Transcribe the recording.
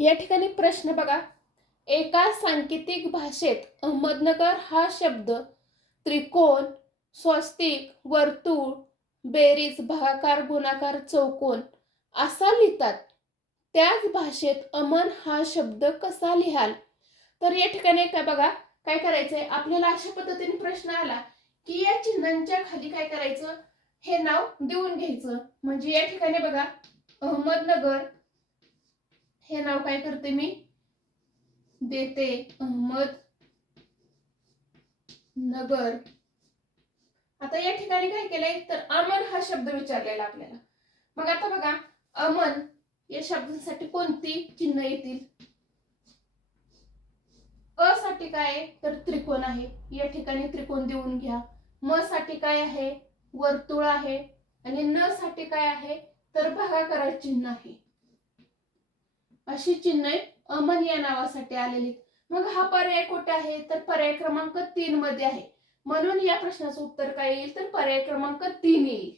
या ठिकाणी प्रश्न बघा. एका सांकेतिक भाषेत अहमदनगर हा शब्द त्रिकोण, स्वस्तिक, वर्तुळ, बेरीज, भागाकार, गुणाकार, चौकोन असा लिहितात. त्याच भाषेत अमन हा शब्द कसा लिहाल? तर या ठिकाणी काय बघा, काय करायचंय आपल्याला, अशा पद्धतीने प्रश्न आला की या चिन्हांच्या खाली काय करायचं, हे नाव देऊन घ्यायचं. म्हणजे या ठिकाणी बघा, अहमदनगर हे नाव काय करते मी, देते. अहमदनगर. आता या ठिकाणी काय केलंय, तर अमन हा शब्द विचारलेला आपल्याला. मग आता बघा, अमन या शब्दासाठी कोणती चिन्ह येतील? अ साठी काय आहे, तर त्रिकोण आहे. या ठिकाणी त्रिकोण देऊन घ्या. म साठी काय आहे, वर्तुळ आहे. आणि न साठी काय आहे, तर भागाकाराचे चिन्ह आहे. अशी चिन्ह अमन या नावासाठी आलेली. मग हा पर्याय कुठे आहे, तर पर्याय क्रमांक 3 मध्ये आहे. म्हणून या प्रश्नाचं उत्तर काय येईल, तर पर्याय क्रमांक 3 येईल.